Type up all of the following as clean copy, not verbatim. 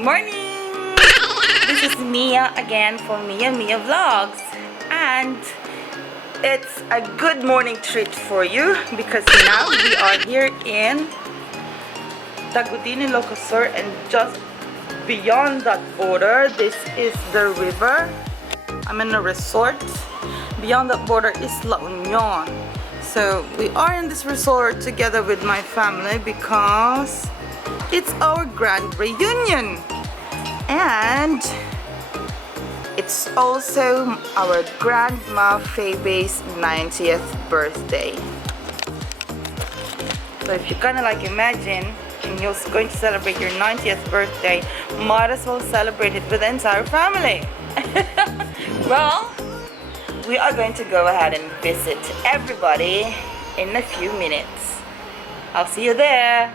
morning! This is Mia again for Mia Vlogs, and it's a good morning treat for you because now we are here in Ilocos, and just beyond that border, this is the river. I'm in a resort. Beyond that border is La Union. So we are in this resort together with my family because it's our grand reunion, and it's also our grandma Fabe's 90th birthday. So if you kind of like imagine and you're going to celebrate your 90th birthday, might as well celebrate it with the entire family. Well, we are going to go ahead and visit everybody in a few minutes. I'll see you there.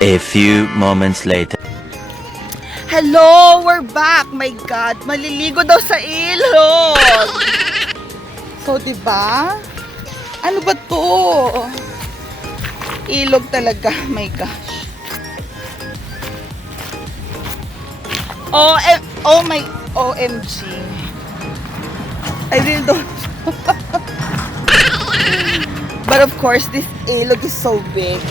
A few moments later. Hello, we're back. My God, maliligo daw sa ilog. So, diba? Ano ba to? Ilog talaga. My gosh. Oh my OMG. I really don't. But of course, this ilog is so big.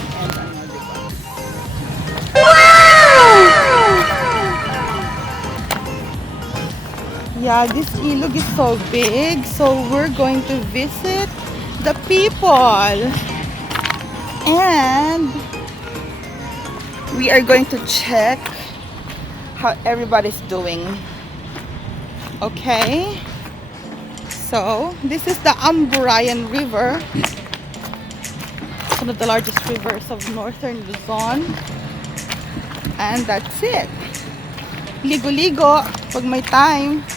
Yeah, this ilog is so big, so we're going to visit the people, and we are going to check how everybody's doing. Okay, so this is the Amburayan River, one of the largest rivers of northern Luzon, and that's it. Ligo-ligo pag may time.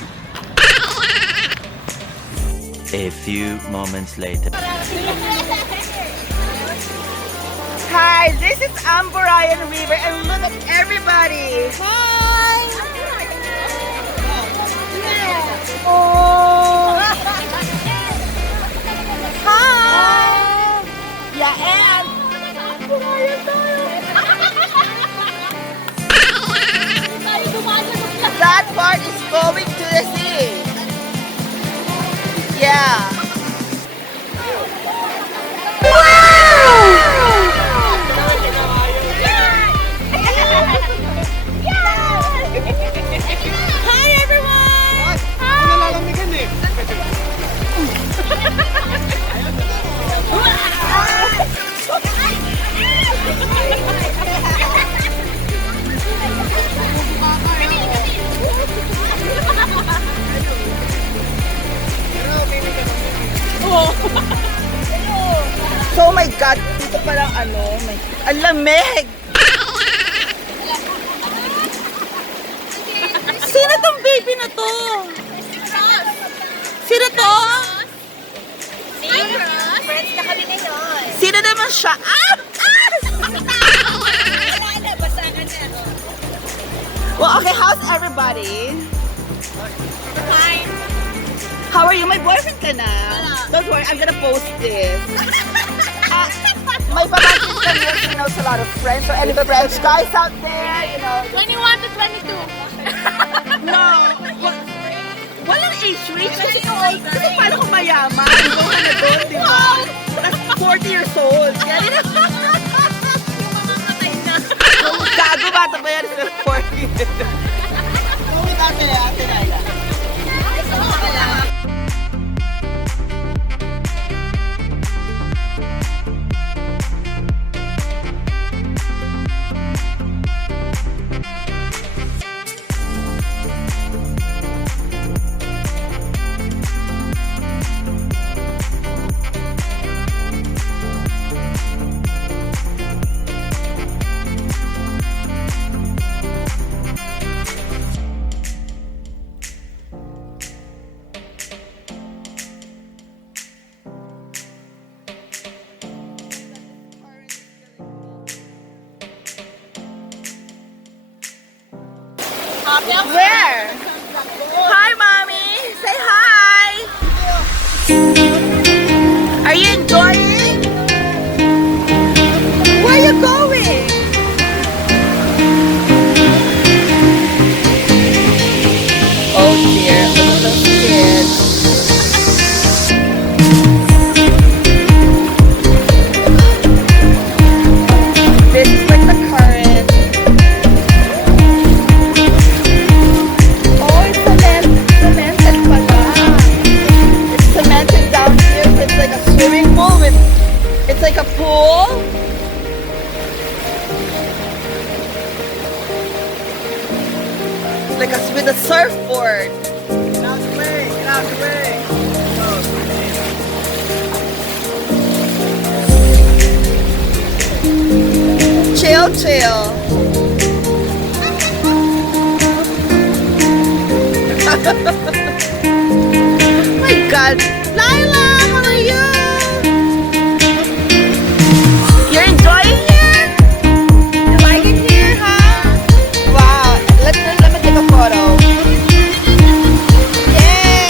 A few moments later. Hi, this is Amburayan River, and look at everybody. Hi. Oh. Hi. Yeah, and Amburayan tayo. That part is going to the sea. Yeah. Hi everyone. So, oh my God, dito palang ang lamig. Sino tong baby na to? Sino to? Friends na kami ngayon. Sino naman siya? Well, okay, how's everybody? Hi. How are you? My boyfriend ka na? Don't worry, I'm gonna post this. My pamangkin ka here, she knows a lot of French. So any French guys out there, you know. 21 to 22. No. Walang age range. Kasi paano kung mayaman? Ikaw ka na doon, di ba? That's 40 years old. Kaya Yung mga matay na. gago bata ba yan sila 40? Ate Naila. Where? Hi, mommy. Say hi. Are you enjoying? Where are you going? Oh dear, look at those kids. This is like the current. Oh, it's cemented pala. It's cemented down here, so it's like a swimming pool with, it's like a pool. It's like a, with a surfboard. Get out the way! Get out the way! Chill, chill. My God, Lila, how are you? You're enjoying here? You like it here, huh? Wow, let me take a photo. Yay!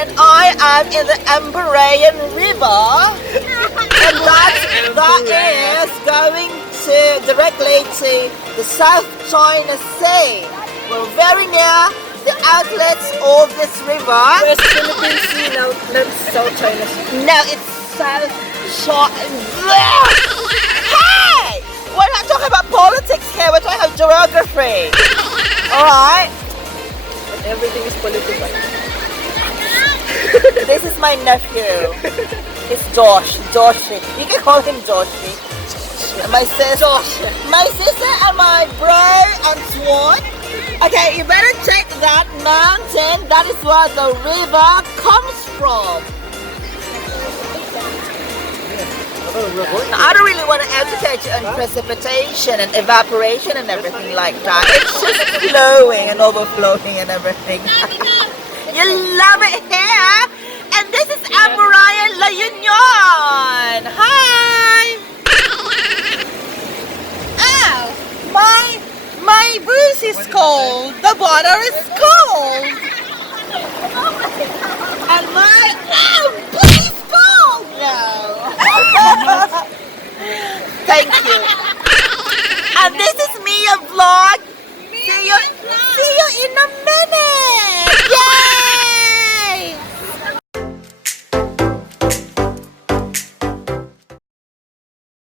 and I am in the Amburayan River, and that is going to directly to the South China Sea. We're very near the outlets of this river. West Philippine Sea now, that's South China Sea. No, it's South China. Hey! We're not talking about politics here, we're talking about geography. Alright? But everything is political. This is my nephew. It's Joshi. You can call him Joshi. My sister and my bro Antoine. Okay, you better check that mountain. That is where the river comes from. I don't really want to educate you on precipitation and evaporation and everything like that. It's just flowing and overflowing and everything. You love it here? And this is Amburayan La Union. Hi! Ow! My booze is cold. The water is cold. And my... Ow!